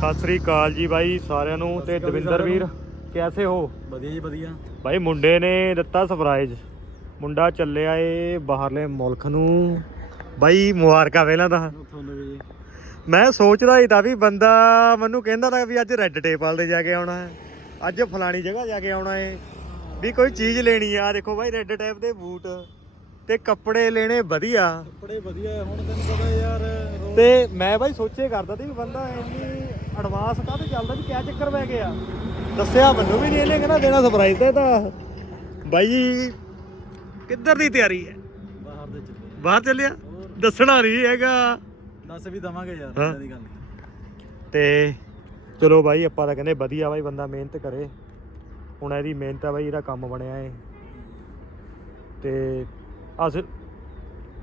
ਸਤਿ ਸ੍ਰੀ ਅਕਾਲ ਜੀ ਬਾਈ ਸਾਰਿਆਂ ਨੂੰ ਤੇ ਦਵਿੰਦਰ ਵੀਰ ਕੈਸੇ ਹੋ? ਵਧੀਆ ਜੀ ਵਧੀਆ। ਬਾਈ ਮੁੰਡੇ ਨੇ ਦਿੱਤਾ ਸਰਪ੍ਰਾਈਜ਼ ਮੁੰਡਾ ਚੱਲਿਆ ਏ ਬਾਹਰਲੇ ਮੁਲਕ ਨੂੰ। ਬਾਈ ਮੁਬਾਰਕਾਂ ਪਹਿਲਾਂ ਤਾਂ। ਤੁਹਾਨੂੰ ਵੀ ਜੀ। ਮੈਂ ਸੋਚਦਾ ਹੀ ਤਾਂ ਵੀ ਬੰਦਾ ਮੈਨੂੰ ਕਹਿੰਦਾ ਤਾਂ ਵੀ ਅੱਜ ਰੈੱਡ ਟੇਪ ਵਾਲ ਦੇ ਜਾ ਕੇ ਆਉਣਾ ਹੈ। ਅੱਜ ਫਲਾਣੀ ਜਗ੍ਹਾ ਜਾ ਕੇ ਆਉਣਾ ਏ। ਵੀ ਕੋਈ ਚੀਜ਼ ਲੈਣੀ ਆ। ਦੇਖੋ ਬਾਈ ਰੈੱਡ ਟੇਪ ਦੇ ਬੂਟ ਤੇ ਕੱਪੜੇ ਲੈਣੇ ਵਧੀਆ। ਕੱਪੜੇ ਵਧੀਆ ਹੁਣ ਤੈਨੂੰ ਪਤਾ ਯਾਰ ਤੇ ਮੈਂ ਬਾਈ ਸੋਚੇ ਕਰਦਾ ਸੀ ਵੀ ਬੰਦਾ ਇੰਨੀ ਐਡਵਾਂਸ ਕਾਹਤੇ ਚੱਲਦਾ ਵੀ ਕਿਆ ਚੱਕਰ ਪੈ ਗਿਆ? ਦੱਸਿਆ ਮੈਨੂੰ ਵੀ ਨਹੀਂ ਇਹਨੇ ਕਹਿੰਦਾ ਦੇਣਾ ਸਰਪ੍ਰਾਈਜ਼ ਤੇ ਤਾਂ। ਬਾਈ ਕਿੱਧਰ ਦੀ ਤਿਆਰੀ ਹੈ? ਬਾਹਰ ਦੇ ਚੱਲੇ ਬਾਹਰ ਚੱਲਿਆ ਦੱਸਣਾ ਨਹੀਂ ਹੈਗਾ। ਦੱਸ ਵੀ ਦਵਾਂਗੇ ਯਾਰ ਹਾਂ। ਇਦਾਂ ਦੀ ਗੱਲ ਨਹੀਂ। ਤੇ ਚਲੋ ਬਾਈ ਆਪਾਂ ਤਾਂ ਕਹਿੰਦੇ ਵਧੀਆ ਬਾਈ ਬੰਦਾ ਮਿਹਨਤ ਕਰੇ। ਹੁਣ ਇਹਦੀ ਮਿਹਨਤ ਆ ਬਾਈ ਇਹਦਾ ਕੰਮ ਬਣਿਆ ਏ। ਤੇ ਅਸ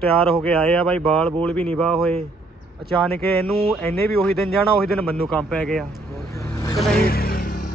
ਤਿਆਰ ਹੋ ਕੇ ਆਏ ਆ ਬਾਈ ਬਾਲ ਬੂਲ ਵੀ ਨਹੀਂ ਬਾਹ ਹੋਏ। ਅਚਾਨਕ ਇਹਨੂੰ ਐਨੇ ਵੀ ਉਹੀ ਦਿਨ ਜਾਣਾ ਉਹੀ ਦਿਨ ਮੈਨੂੰ ਕੰਮ ਪੈ ਗਿਆ। ਹੋਰ ਕਿ ਨਹੀਂ?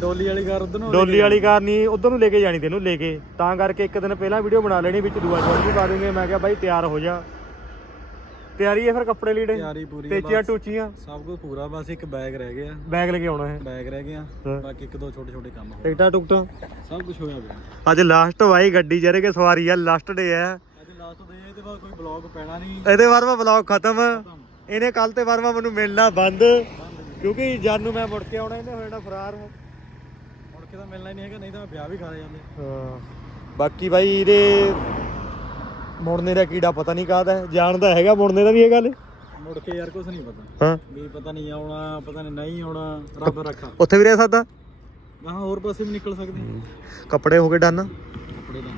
ਡੋਲੀ ਵਾਲੀ ਕਾਰ ਉਧਰ ਨੂੰ ਡੋਲੀ ਵਾਲੀ ਕਾਰ ਨਹੀਂ ਉਧਰ ਨੂੰ ਲੈ ਕੇ ਜਾਣੀ ਤੈਨੂੰ ਲੈ ਕੇ। ਤਾਂ ਕਰਕੇ ਇੱਕ ਦਿਨ ਪਹਿਲਾਂ ਵੀਡੀਓ ਬਣਾ ਲੈਣੀ ਵਿੱਚ ਦੂਆ ਸ਼ਾਟ ਵੀ ਪਾ ਦੂੰਗੇ। ਮੈਂ ਕਿਹਾ ਬਾਈ ਤਿਆਰ ਹੋ ਜਾ। ਤਿਆਰੀ ਹੈ ਫਿਰ ਕੱਪੜੇ ਲੀੜੇ? ਤਿਆਰੀ ਪੂਰੀ ਆ ਤੇਚੀਆਂ ਬਸ। ਟੂਚੀਆਂ? ਸਭ ਕੁਝ ਪੂਰਾ ਬਸ ਇੱਕ ਬੈਗ ਰਹਿ ਗਿਆ। ਬੈਗ ਲੈ ਕੇ ਆਉਣਾ ਹੈ। ਬੈਗ ਰਹਿ ਗਿਆ। ਹਾਂ। ਬਾਕੀ ਇੱਕ ਦੋ ਛੋਟੇ ਛੋਟੇ ਕੰਮ ਹੋ ਟਿਕਟਾਂ ਟੁਕਟਾਂ? ਸਭ ਕੁਝ ਹੋਇਆ ਪਿਆ। ਅੱਜ ਲਾਸਟ ਵਾਈ ਗੱਡੀ ਜਿਹੜੇ ਕੇ ਸਵਾਰੀ ਆ ਲਾਸਟ ਡੇ ਆ। ਅੱਜ ਲਾਸਟ ਦੇ ਇਹਦੇ ਬਾਅਦ ਕੋਈ ਬਲੌਗ ਪੈਣਾ ਨਹੀਂ। ਇਹਦੇ ਬਾਅਦ ਮੈਂ ਵਲੌਗ ਖਤਮ। ਇਹਨੇ ਕੱਲ ਤੇ ਵਾਰ ਮੈਨੂੰ ਮਿਲਣਾ ਬੰਦ। ਕਿਉਂਕਿ ਜਦ ਨੂੰ ਮੈਂ ਮੁੜ ਕੇ ਆਉਣਾ ਇਹਨੇ ਹੋ ਜਾਣਾ ਫਰਾਰ ਮੁੜ ਕੇ ਤਾਂ ਮਿਲਣਾ ਹੀ ਨਹੀਂ ਹੈਗਾ ਨਹੀਂ ਤਾਂ ਮੈਂ ਵਿਆਹ ਵੀ ਖਾ ਜਾਂਦੇ ਹਾਂ। ਬਾਕੀ ਬਾਈ ਇਹਦੇ ਮੁੜਨੇ ਦਾ ਕੀੜਾ ਪਤਾ ਨਹੀਂ ਕਾਹਦਾ ਜਾਣਦਾ ਹੈਗਾ ਮੁੜਨੇ ਦਾ ਵੀ ਇਹ ਗੱਲ? ਮੁੜ ਕੇ ਯਾਰ ਕੁਝ ਨਹੀਂ ਪਤਾ। ਹਾਂ। ਵੀ ਪਤਾ ਨਹੀਂ ਆਉਣਾ ਪਤਾ ਨਹੀਂ ਨਹੀਂ ਆਉਣਾ ਰੱਬ ਰੱਖਾ। ਉੱਥੇ ਵੀ ਰਹਿ ਸਕਦਾ? ਮੈਂ ਹੋਰ ਪਾਸੇ ਵੀ ਨਿਕਲ ਸਕਦੇ ਹਾਂ। ਕੱਪੜੇ ਹੋ ਗਏ ਡਨ? ਕੱਪੜੇ ਦਾ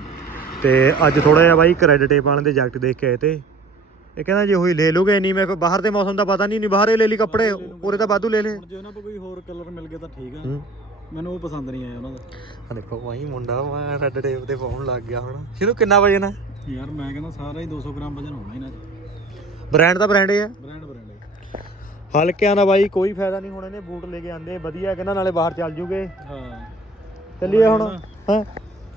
ਤੇ ਅੱਜ ਥੋੜਾ ਜਿਹਾ ਬਾਈ ਕ੍ਰੈਡਿਟ ਟੇਪ ਵਾਲੇ ਦੇ ਜੈਕਟ ਦੇਖ ਕੇ ਆਏ ਤੇ। ਇਹ ਕਹਿੰਦਾ ਜੇ ਉਹੀ ਲੈ ਲੋਗੇ ਨਹੀਂ ਮੈਂ ਕੋਈ ਬਾਹਰ ਦੇ ਮੌਸਮ ਦਾ ਪਤਾ ਨਹੀਂ ਨਹੀਂ ਬਾਹਰ ਹੀ ਲੈ ਲਈ ਕੱਪੜੇ ਉਰੇ ਤਾਂ ਵਾਧੂ ਲੈ ਲੈ ਜੇ ਉਹਨਾਂ ਕੋਲ ਕੋਈ ਹੋਰ ਕਲਰ ਮਿਲ ਗਿਆ ਤਾਂ ਠੀਕ ਆ। ਹੂੰ। ਮੈਨੂੰ ਉਹ ਪਸੰਦ ਨਹੀਂ ਆਇਆ ਉਹਨਾਂ ਦਾ। ਆ ਦੇਖੋ ਵਾਹੀ ਮੁੰਡਾ ਮੈਂ ਰੈੱਡ ਟੇਪ ਤੇ ਪਾਉਣ ਲੱਗ ਗਿਆ ਹੁਣ ਸ਼ੁਰੂ ਕਿੰਨਾ ਵਜੇ ਨਾ? ਯਾਰ ਮੈਂ ਕਹਿੰਦਾ ਸਾਰਾ ਹੀ 200 ਗ੍ਰਾਮ ਵਜਨ ਹੋਣਾ ਇਹਨਾਂ ਚ ਬ੍ਰਾਂਡ ਦਾ ਬ੍ਰਾਂਡ ਹੈ ਬ੍ਰਾਂਡ ਬ੍ਰਾਂਡ ਹੈ। ਹਲਕਿਆਂ ਦਾ ਬਾਈ ਕੋਈ ਫਾਇਦਾ ਨਹੀਂ ਹੁਣ ਇਹਨੇ ਬੂਟ ਲੈ ਕੇ ਆਂਦੇ ਵਧੀਆ ਕਹਿੰਦਾ ਨਾਲੇ ਬਾਹਰ ਚੱਲ ਜੂਗੇ। ਹਾਂ। ਚੱਲੀਏ ਹੁਣ ਹਾਂ?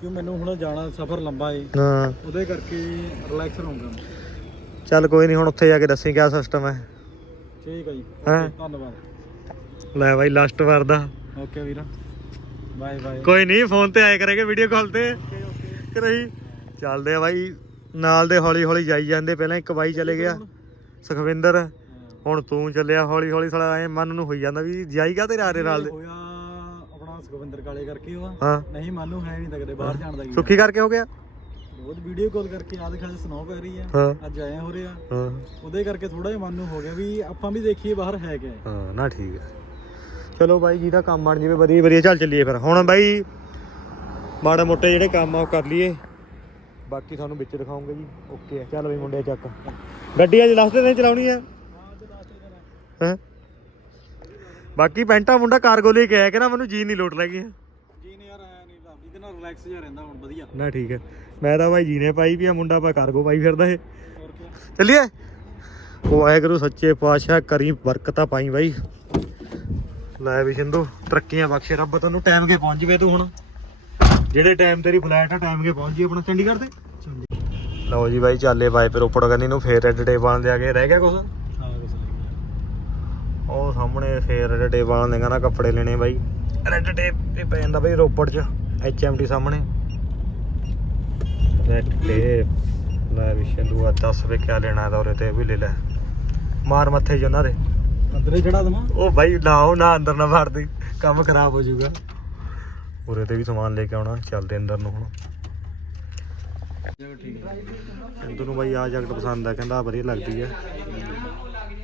ਕਿਉਂ ਮੈਨੂੰ ਹੁਣ ਜਾਣਾ ਸਫ਼ਰ ਲੰਬਾ ਏ। ਹਾਂ। ਉਹਦੇ ਕਰਕੇ ਰਿਲੈਕਸ ਰਹੂੰਗਾ ਚੱਲ ਕੋਈ ਨਹੀਂ ਹੁਣ ਉੱਥੇ ਜਾ ਕੇ ਦੱਸੀ ਕਿਆ ਸਿਸਟਮ ਹੈ। ਠੀਕ ਜੀ। ਹਾਂ। Okay, ਧੰਨਵਾਦ। ਲੈ ਬਾਈ ਲਾਸਟ ਵਾਰ ਦਾ। ਓਕੇ ਵੀਰ। Bye bye. ਕੋਈ ਨਹੀਂ ਫੋਨ ਤੇ ਆਏ ਕਰਾਂਗੇ ਵੀਡੀਓ ਕਾਲ ਤੇ। ਕਰਾਈ ਚੱਲਦੇ ਆ ਬਾਈ। ਨਾਲ ਦੇ ਹੌਲੀ ਹੌਲੀ ਜਾਈ ਜਾਂਦੇ ਪਹਿਲਾਂ ਇੱਕ ਬਾਈ ਚਲੇ ਗਿਆ ਸੁਖਵਿੰਦਰ। ਹੁਣ ਤੂੰ ਚੱਲਿਆ ਹੌਲੀ ਹੌਲੀ ਸਾਲਾ ਐ ਮਨ ਨੂੰ ਹੋਈ ਜਾਂਦਾ ਵੀ ਜਾਈਗਾ ਤੇਰੇ ਆਰੇ ਨਾਲ ਦੇ। ਹੋਇਆ ਆਪਣਾ ਸੁਖਵਿੰਦਰ ਕਾਲੇ ਕਰਕੇ ਉਹ। ਹਾਂ। ਨਹੀਂ ਮਾਨੂੰ ਹੈ ਨਹੀਂ ਤਾਂ ਕਦੇ ਬਾਹਰ ਜਾਣ ਦਾ ਕੀ ਸੁੱਖੀ ਕਰਕੇ ਹੋ ਗਿਆ? ਰੋਜ਼ ਵੀਡੀਓ ਕਾਲ ਕਰਕੇ ਆ ਦਿਖਾ ਸਨੋ ਪੈ ਰਹੀ ਆ। ਹਾਂ। ਅੱਜ ਆਏ ਹੋ ਰਿਹਾ ਹਾਂ। ਉਹਦੇ ਕਰਕੇ ਥੋੜਾ ਜਿਹਾ ਮਨ ਨੂੰ ਹੋ ਗਿਆ ਵੀ ਆਪਾਂ ਵੀ ਦੇਖੀਏ ਬਾਹਰ ਹੈ ਕਿਆ ਹੈ। ਨਾ ਠੀਕ ਹੈ ਚਲੋ ਬਾਈ ਜੀ ਦਾ ਕੰਮ ਬਣ ਜਾਵੇ ਵਧੀਆ ਵਧੀਆ ਚੱਲ ਚੱਲੀਏ ਫਿਰ। ਹੁਣ ਬਾਈ ਮਾੜੇ ਮੋਟੇ ਜਿਹੜੇ ਕੰਮ ਆ ਉਹ ਕਰ ਲਈਏ। ਬਾਕੀ ਤੁਹਾਨੂੰ ਵਿੱਚ ਦਿਖਾਉਂਗੇ ਜੀ। ਓਕੇ ਚੱਲ ਬਈ ਮੁੰਡੇ ਚੱਕ। ਗੱਡੀ ਅੱਜ ਲਾਸਟ ਦਿਨ ਚਲਾਉਣੀ ਆ? ਹੈਂ? ਬਾਕੀ ਪੈਂਟਾ ਮੁੰਡਾ ਕਾਰਗੋ ਲੈ ਕੇ ਆਇਆ ਕਹਿੰਦਾ ਮੈਨੂੰ ਜੀ ਨਹੀਂ ਲੋਟ ਲੈ ਗਿਆ ਜੀ ਨੇ ਯਾਰ ਹੈ ਨਹੀਂ ਤਾਂ ਇਹਦੇ ਨਾਲ ਰਿਲੈਕਸ ਜਿਹਾ ਰਹਿੰਦਾ ਹੁਣ ਵਧੀਆ। ਨਾ ਠੀਕ ਹੈ। ਮੈਂ ਤਾਂ ਬਾਈ ਜੀ ਨੇ ਪਾਈ ਵੀ ਆ ਮੁੰਡਾ ਪਾ ਕਾਰਗੋ ਪਾਈ ਫਿਰਦਾ ਇਹ। ਹੋਰ ਕੀ ਚੱਲੀਏ? ਉਹ ਕਰੂ ਸੱਚੇ ਪਾਤਸ਼ਾਹ ਕਰੀ ਬਰਕਤਾਂ ਪਾਈ ਬਾਈ। ਲੈ ਵੀ ਸਿੰਧੂ ਤਰੱਕੀਆਂ ਬਖਸ਼ੇ ਰੱਬ ਤੈਨੂੰ ਟਾਈਮ ਕੇ ਪਹੁੰਚ ਜਵੇ ਤੂੰ ਹੁਣ। ਜਿਹੜੇ ਟਾਈਮ ਤੇਰੀ ਫਲਾਈਟ ਆ ਟਾਈਮ ਕੇ ਪਹੁੰਚ ਜੀ ਆਪਣਾ ਚੰਡੀਗੜ੍ਹ ਤੇ। ਲਓ ਜੀ ਬਾਈ ਚੱਲੇ ਬਾਈ ਫਿਰ ਉੱਪਰ ਕਰਨੀ ਨੂੰ ਫੇਰ ਰੈੱਡ ਟੇਪ ਵਾਲਿਆਂ ਦੇ ਆ ਗਏ ਰਹਿ ਗਿਆ ਕੁਛ? ਉਹ ਸਾਹਮਣੇ ਫੇਰ ਰੈੱਡ ਟੇਪ ਵਾਲਿਆਂ ਦੇ ਕਹਿੰਦਾ ਕੱਪੜੇ ਲੈਣੇ ਬਾਈ। ਰੈੱਡ ਟੇਪ ਤੇ ਪੈ ਜਾਂਦਾ ਬਾਈ ਰੋਪੜ ਚ ਐਚਐਮਟੀ ਸਾਹਮਣੇ। Red tape. ਲੈ ਵੀ ਸਿੰਧੂ ਆ ਦੱਸ ਵੇ ਕਿਆ ਲੈਣਾ ਤਾਂ ਉਰੇ ਤੇ ਵੀ ਲੈ ਲੈ। ਮਾਰ ਮੱਥੇ ਚ ਉਹਨਾਂ ਦੇ। ਅੰਦਰੇ ਚੜਾ ਦਵਾਂ? ਉਹ ਬਾਈ ਲਾਓ ਨਾ ਅੰਦਰ ਨਾ ਵੜਦੀ ਕੰਮ ਖਰਾਬ ਹੋ ਜਾਊਗਾ। ਉਰੇ ਤੇ ਵੀ ਸਮਾਨ ਲੈ ਕੇ ਆਉਣਾ ਚੱਲਦੇ ਅੰਦਰ ਨੂੰ ਹੁਣ। ਹੈ। ਸਿੰਧੂ ਨੂੰ ਬਾਈ ਆ ਜੈਕਟ ਪਸੰਦ ਆ ਕਹਿੰਦਾ ਵਧੀਆ ਲੱਗਦੀ ਆ।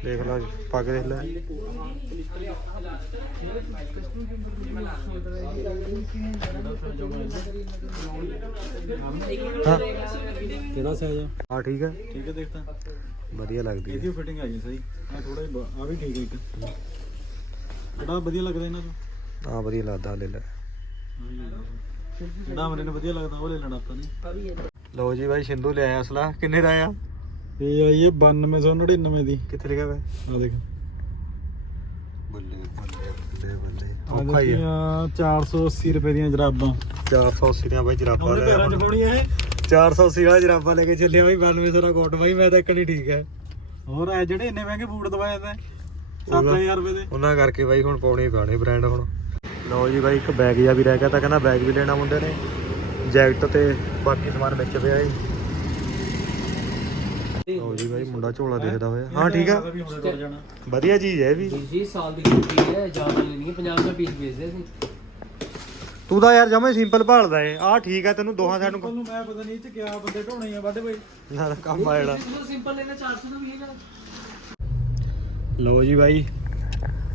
ਦੇਖ ਲੈ ਪਾ ਕੇ ਦੇਖ ਲੈ। ਹਾਂ ਕਿਹੜਾ ਸਾਈਜ਼ ਆ ਠੀਕ ਆ ਠੀਕ ਹੈ ਦੇਖ ਤਾਂ। ਵਧੀਆ ਲੱਗਦੀ ਇਹਦੀ ਫਿਟਿੰਗ ਆਈ ਹੈ ਸਹੀ ਆ ਥੋੜਾ ਜਿਹਾ ਆ ਵੀ ਠੀਕ ਹੈ ਇੱਕ। ਜਿਹੜਾ ਵਧੀਆ ਲੱਗਦਾ ਇਹਨਾਂ ਤੋਂ ਆ ਵਧੀਆ ਲੱਗਦਾ ਲੈ ਲੈ। ਜਿਹੜਾ ਮੇਰੇ ਨੂੰ ਵਧੀਆ ਲੱਗਦਾ ਉਹ ਲੈ ਲੈਣਾ ਆਪਾਂ ਨੇ। ਲਓ ਜੀ ਬਾਈ ਸਿੰਧੂ ਲੈ ਆਇਆ ਅਸਲਾ ਕਿੰਨੇ ਦਾ ਆ ਇਹ ਆਈ ਹੈ 9299 ਦੀ। ਕਿੱਥੇ ਲਿਖਿਆ ਵੇ? ਆ ਦੇਖ। ਬੱਲੇ ਔਖਾ ਹੀ ਆ। ਦੇਖੀਆਂ 480 ਰੁਪਏ ਦੀਆਂ ਜਰਾਬਾਂ। 480 ਦੀਆਂ ਬਾਈ ਜਰਾਬਾਂ ਉਹਦੇ ਲੈ ਪੈਰਾਂ 'ਚ ਪਾਉਣੀ ਇਹ? 480 ਵਾਲਾ ਜਰਾਬਾਂ ਲੈ ਕੇ ਚੱਲਿਆ ਬਾਈ 9200 ਦਾ ਕੋਟ ਬਾਈ ਮੈਂ ਤਾਂ ਇੱਕ ਨਹੀਂ ਠੀਕ ਹੈ ਹੋਰ ਇਹ ਜਿਹੜੇ ਇੰਨੇ ਮਹਿੰਗੇ ਬੂਟ ਦਵਾਏ ਜਾਂਦੇ 7000 ਰੁਪਏ ਦੇ। ਉਹਨਾਂ ਕਰਕੇ ਬਾਈ ਹੁਣ ਪਾਉਣੇ ਹੀ ਪੈਣੇ ਬ੍ਰਾਂਡ ਹੁਣ। ਲਓ ਜੀ ਬਾਈ ਇੱਕ ਬੈਗ ਜਿਹਾ ਵੀ ਰਹਿ ਗਿਆ ਤਾਂ ਕਹਿੰਦਾ ਬੈਗ ਵੀ ਲੈਣਾ ਮੁੰਡੇ ਨੇ। ਜੈਕਟ ਤੇ ਬਾਕੀ ਸਮਾਨ ਵਿੱਚ ਪਿਆ ਜੀ। ਲਓ ਜੀ ਬਾਈ ਮੁੰਡਾ ਝੋਲਾ ਦੇਖਦਾ ਹੋਇਆ। ਹਾਂ ਠੀਕ ਆ? ਵਧੀਆ ਚੀਜ਼ ਹੈ ਇਹ ਵੀ। ਜੀ ਸਾਲ ਦੀ ਕੁੱਤੀ ਹੈ ਜ਼ਿਆਦਾ ਲੈਣੀ ਹੈ 50 ਦਾ ਪੀਸ ਵੇਚਦੇ ਸੀ। ਤੂੰ ਤਾਂ ਯਾਰ ਜਮੇ ਸਿੰਪਲ ਭਾਲਦਾ ਏ। ਆਹ ਠੀਕ ਆ ਤੈਨੂੰ ਦੋਹਾਂ ਸਾਈਡ ਨੂੰ ਮੈਂ ਪਤਾ ਨਹੀਂ ਚ ਕਿਆ ਬੰਦੇ ਢੋਣੇ ਆ ਵੱਡੇ ਬਈ। ਨਾ ਨਾ ਕੰਮ ਆ ਜਿਹੜਾ। ਸਿੰਪਲ ਲੈਣਾ 400 ਦਾ ਵੀ ਹੈਗਾ। ਲਓ ਜੀ ਬਾਈ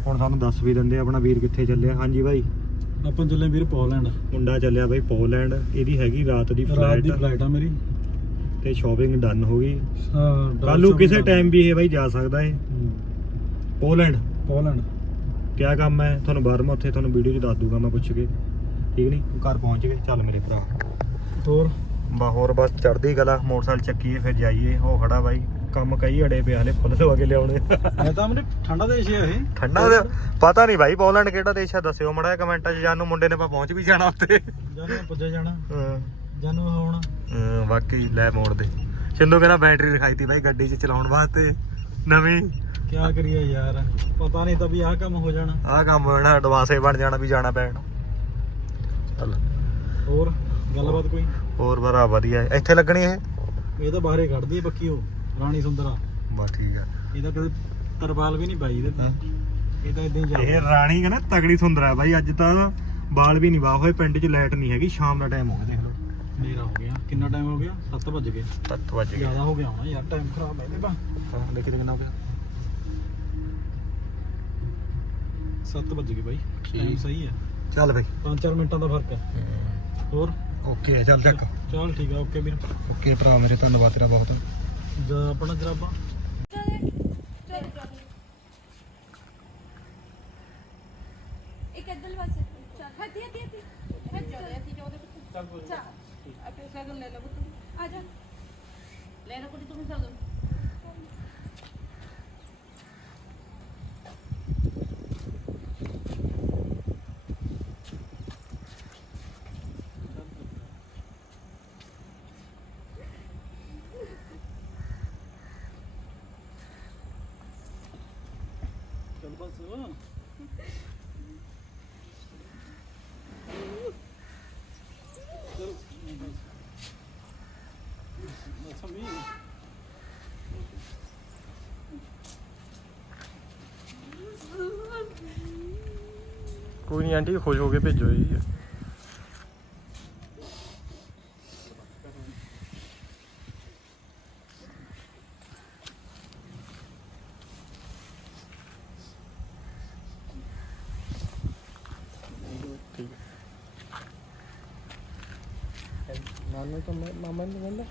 ਹੁਣ ਸਾਨੂੰ ਦੱਸ ਵੀ ਦਿੰਦੇ ਆ ਆਪਣਾ ਵੀਰ ਕਿੱਥੇ ਚੱਲਿਆ। ਹਾਂਜੀ ਬਾਈ। ਆਪਾਂ ਚੱਲੇ ਵੀਰ ਪੋਲੈਂਡ। ਮੁੰਡਾ ਚੱਲਿਆ ਬਾਈ ਪੋਲੈਂਡ। ਇਹਦੀ ਹੈਗੀ ਰਾਤ ਦੀ ਰਾਤ ਫਲਾਈਟ ਦੀ ਫਲਾਈਟ ਆ ਮੇਰੀ। ਤੇ ਸ਼ਾਪਿੰਗ ਡਨ ਹੋ ਗਈ। ਹਾਂ ਕੱਲ ਨੂੰ ਕਿਸੇ ਟਾਈਮ ਵੀ ਇਹ ਬਾਈ ਜਾ ਸਕਦਾ ਏ। ਪੋਲੈਂਡ ਪੋਲੈਂਡ ਕਿਆ ਕੰਮ ਹੈ? ਤੁਹਾਨੂੰ ਬਾਹਰ ਮੈਂ ਉੱਥੇ ਤੁਹਾਨੂੰ ਵੀਡੀਓ 'ਚ ਦੱਸ ਦੂੰਗਾ ਮੈਂ ਪੁੱਛ ਕੇ। ਠੀਕ ਨਹੀਂ? ਘਰ ਪਹੁੰਚ ਗਏ ਚੱਲ ਮੇਰੇ ਭਰਾ। ਹੋਰ? ਬਾ ਹੋਰ ਬਸ ਚੜਦੀ ਗਲਾ ਮੋਟਰਸਾਈਕਲ ਚੱਕੀਏ ਫਿਰ ਜਾਈਏ। ਉਹ ਖੜਾ ਬਾਈ। ਕੰਮ ਕਈ ਅੜੇ ਪਿਆ ਹਲੇ ਫੁੱਲ ਲਵਾ ਕੇ ਲਿਆਉਣੇ। ਇਹ ਤਾਂ ਮੇਰੇ ਠੰਡਾ ਦੇਸ਼ ਹੈ ਇਹ। ਠੰਡਾ ਪਤਾ ਨਹੀਂ ਬਾਈ ਪੋਲੈਂਡ ਕਿਹੜਾ ਦੇਸ਼ ਹੈ ਦੱਸਿਓ ਮੜਾ ਕਮੈਂਟਾਂ 'ਚ। ਜਾਨੂੰ ਮੁੰਡੇ ਨੇ ਆਪਾਂ ਪਹੁੰਚ ਵੀ ਜਾਣਾ ਉੱਥੇ। ਜਾਨੂੰ ਪੁੱਜੇ ਜਾਣਾ। ਹਾਂ। ਜਾਨੂੰ ਆਉਣਾ ਹਾਂ, ਬਾਕੀ ਲੈ ਮੋੜ ਦੇ। ਸਿੰਧੂ ਕਹਿੰਦਾ ਬੈਟਰੀ ਦਿਖਾਈ ਤੀ ਬਾਈ ਗੱਡੀ 'ਚ ਚਲਾਉਣ ਵਾਸਤੇ। ਨਵੀਂ। ਕਿਆ ਕਰੀਏ ਯਾਰ ਪਤਾ ਨਹੀਂ ਤਾਂ ਵੀ ਆਹ ਕੰਮ ਹੋ ਜਾਣਾ। ਆਹ ਕੰਮ ਹੋਣਾ ਐਡਵਾਂਸ ਬਣ ਜਾਣਾ ਵੀ ਜਾਣਾ ਪੈਣਾ। ਚੱਲ। ਹੋਰ ਗੱਲਬਾਤ ਕੋਈ? ਹੋਰ ਬਰਾ ਵਧੀਆ। ਹੈ। ਇੱਥੇ ਲੱਗਣੀ ਇਹ? ਇਹ ਤਾਂ ਬਾਹਰੇ ਕੱਢਦੀ ਹੈ ਪੱਕੀ ਉਹ ਰਾਣੀ ਸੁੰਦਰਾ। ਬਸ ਠੀਕ ਆ। ਇਹ ਤਾਂ ਕਦੇ ਤਰਪਾਲ ਵੀ ਨਹੀਂ ਪਾਈ ਇਹਦੇ ਤੇ। ਇਹ ਤਾਂ ਇਦਾਂ ਹੀ ਚੱਲਦਾ ਇਹ ਰਾਣੀ ਕਹਿੰਦਾ ਤਗੜੀ ਸੁੰਦਰ ਬਾਈ ਅੱਜ ਤਾਂ ਬਾਲ ਵੀ ਨਹੀਂ ਵਾਹ ਹੋਏ ਪਿੰਡ 'ਚ ਲਾਈਟ ਨਹੀਂ ਹੈਗੀ ਸ਼ਾਮ ਦਾ ਟਾਈਮ ਹੋ ਗਿਆ ਦੇਖ। ਮੇਰਾ ਹੋ ਗਿਆ ਕਿੰਨਾ ਟਾਈਮ ਹੋ ਗਿਆ? 7 ਵਜ ਗਏ। 7 ਵਜੇ ਜ਼ਿਆਦਾ ਹੋ ਗਿਆ ਹੋਣਾ ਯਾਰ ਟਾਈਮ ਖਰਾਬ ਹੈ ਇਹਦੇ ਪਾ ਹਾਂ ਦੇਖੀ ਕਿੰਨਾ ਹੋ ਗਿਆ। 7 ਵਜ ਗਏ ਬਾਈ। ਟਾਈਮ ਸਹੀ ਹੈ। ਚੱਲ ਬਾਈ। 5-4 ਮਿੰਟਾਂ ਦਾ ਫ਼ਰਕ ਹੈ। ਹੋਰ? ਓਕੇ ਹੈ ਚੱਲ ਚੱਕ। ਚਲ ਠੀਕ ਹੈ ਓਕੇ ਵੀਰ। ਓਕੇ ਭਰਾ ਮੇਰੇ ਧੰਨਵਾਦ ਤੇਰਾ ਬਹੁਤ। ਜਾ ਆਪਣਾ ਜਰਾਬਾ। ਇੱਕ ਚੱਲ ਚੱਲ ਚੱਲ। ਬੋਲ ਚੱਲ ਆਪੇ ਸਗਨ ਲੈ ਲੈ ਪੁੱਤ। ਆ ਜਾ। ਲੈ ਲੈ ਕੁੜੀ ਤੂੰ ਸਗਨ ਚਲ ਬਸ ਚਲ ਅੱਛਾ ਮੀ ਕੋਈ ਨਹੀਂ ਆਂਟੀ, ਖੁਸ਼ ਹੋ ਕੇ ਭੇਜੋ ਜੀ। ਨਾਨੇ ਤੋਂ ਮਾਮਾ ਨੂੰ ਮਿਲਦਾ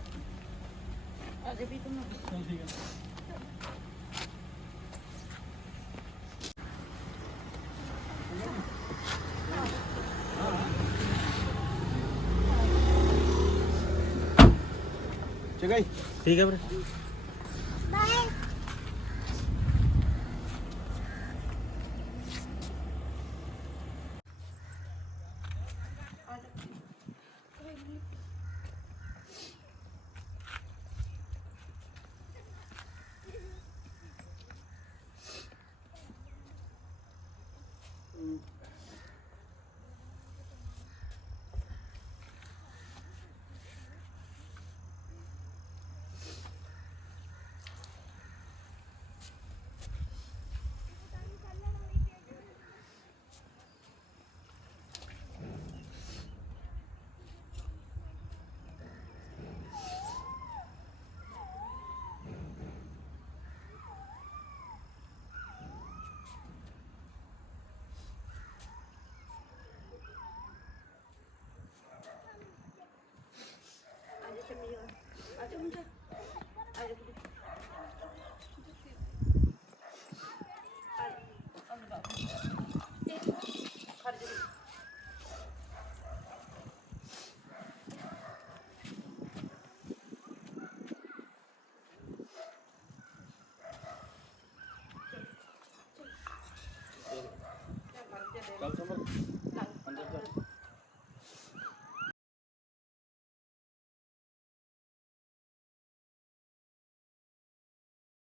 ਆ ਵੀ ਤੂੰ ਚਲ ਠੀਕ ਹੈ ਚੰਗਾ ਠੀਕ ਹੈ ਵੀਰੇ।